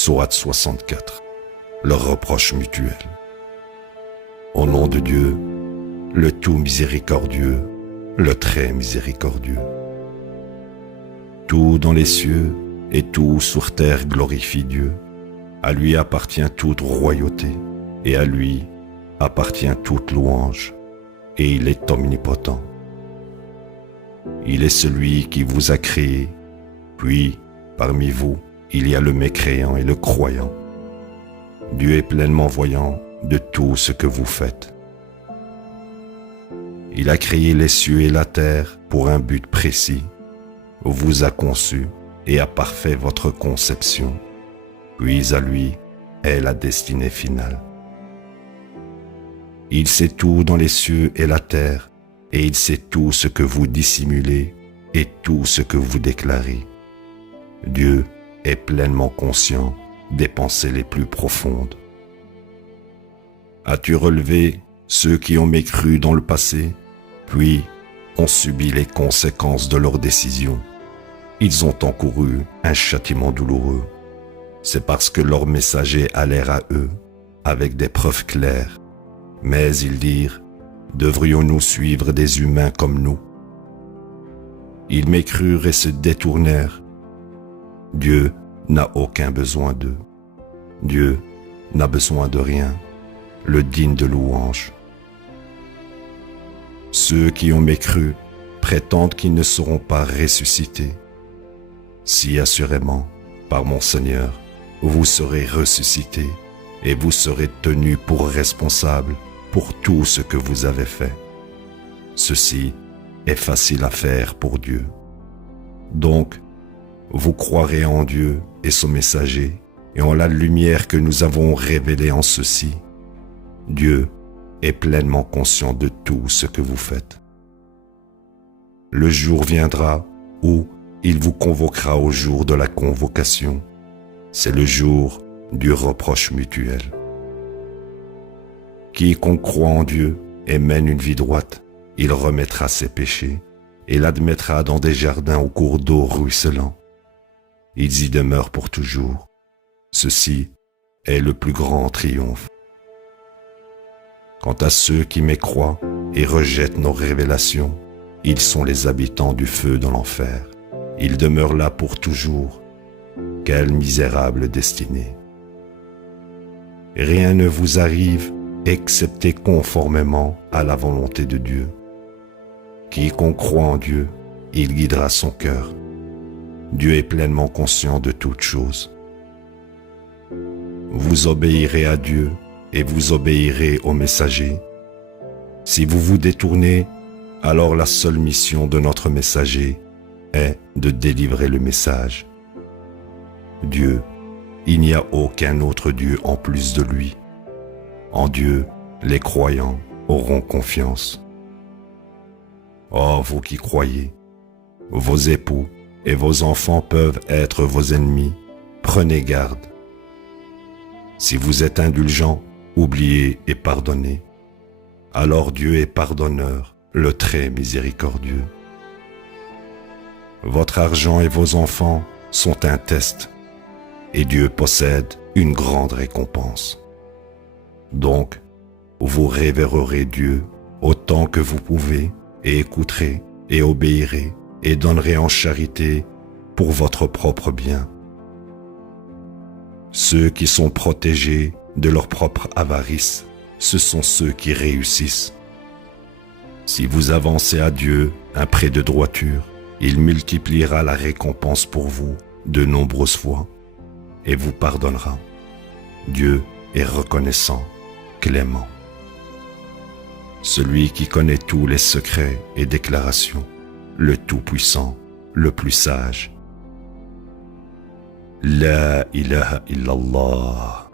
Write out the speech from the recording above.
Sourate 64. Le reproche mutuel. Au nom de Dieu, le tout miséricordieux, le très miséricordieux. Tout dans les cieux et tout sur terre glorifie Dieu. À lui appartient toute royauté et à lui appartient toute louange, et il est omnipotent. Il est celui qui vous a créé, puis parmi vous, il y a le mécréant et le croyant. Dieu est pleinement voyant de tout ce que vous faites. Il a créé les cieux et la terre pour un but précis, vous a conçu et a parfait votre conception, puis à lui est la destinée finale. Il sait tout dans les cieux et la terre, et il sait tout ce que vous dissimulez et tout ce que vous déclarez. Dieu est pleinement conscient des pensées les plus profondes. As-tu relevé ceux qui ont mécru dans le passé, puis ont subi les conséquences de leurs décisions? Ils ont encouru un châtiment douloureux. C'est parce que leurs messagers allèrent à eux avec des preuves claires. Mais ils dirent, devrions-nous suivre des humains comme nous? Ils mécrurent et se détournèrent. Dieu n'a aucun besoin d'eux. Dieu n'a besoin de rien, le digne de louange. Ceux qui ont mécru prétendent qu'ils ne seront pas ressuscités. Si assurément, par mon Seigneur, vous serez ressuscités et vous serez tenus pour responsables pour tout ce que vous avez fait. Ceci est facile à faire pour Dieu. Donc, vous croirez en Dieu et son messager et en la lumière que nous avons révélée en ceci. Dieu est pleinement conscient de tout ce que vous faites. Le jour viendra où il vous convoquera au jour de la convocation. C'est le jour du reproche mutuel. Quiconque croit en Dieu et mène une vie droite, il remettra ses péchés et l'admettra dans des jardins au cours d'eau ruisselants. Ils y demeurent pour toujours. Ceci est le plus grand triomphe. Quant à ceux qui mécroient et rejettent nos révélations, ils sont les habitants du feu dans l'enfer. Ils demeurent là pour toujours. Quelle misérable destinée! Rien ne vous arrive excepté conformément à la volonté de Dieu. Quiconque croit en Dieu, il guidera son cœur. Dieu est pleinement conscient de toutes choses. Vous obéirez à Dieu et vous obéirez au messager. Si vous vous détournez, alors la seule mission de notre messager est de délivrer le message. Dieu, il n'y a aucun autre Dieu en plus de lui. En Dieu, les croyants auront confiance. Oh, vous qui croyez, vos époux et vos enfants peuvent être vos ennemis. Prenez garde. Si vous êtes indulgents, oubliez et pardonnez. Alors Dieu est pardonneur, le très miséricordieux. Votre argent et vos enfants sont un test, et Dieu possède une grande récompense. Donc, vous révérerez Dieu autant que vous pouvez, et écouterez et obéirez, et donnerez en charité pour votre propre bien. Ceux qui sont protégés de leur propre avarice, ce sont ceux qui réussissent. Si vous avancez à Dieu un prêt de droiture, il multipliera la récompense pour vous de nombreuses fois et vous pardonnera. Dieu est reconnaissant, clément. Celui qui connaît tous les secrets et déclarations, le Tout-Puissant, le plus sage. La ilaha illallah.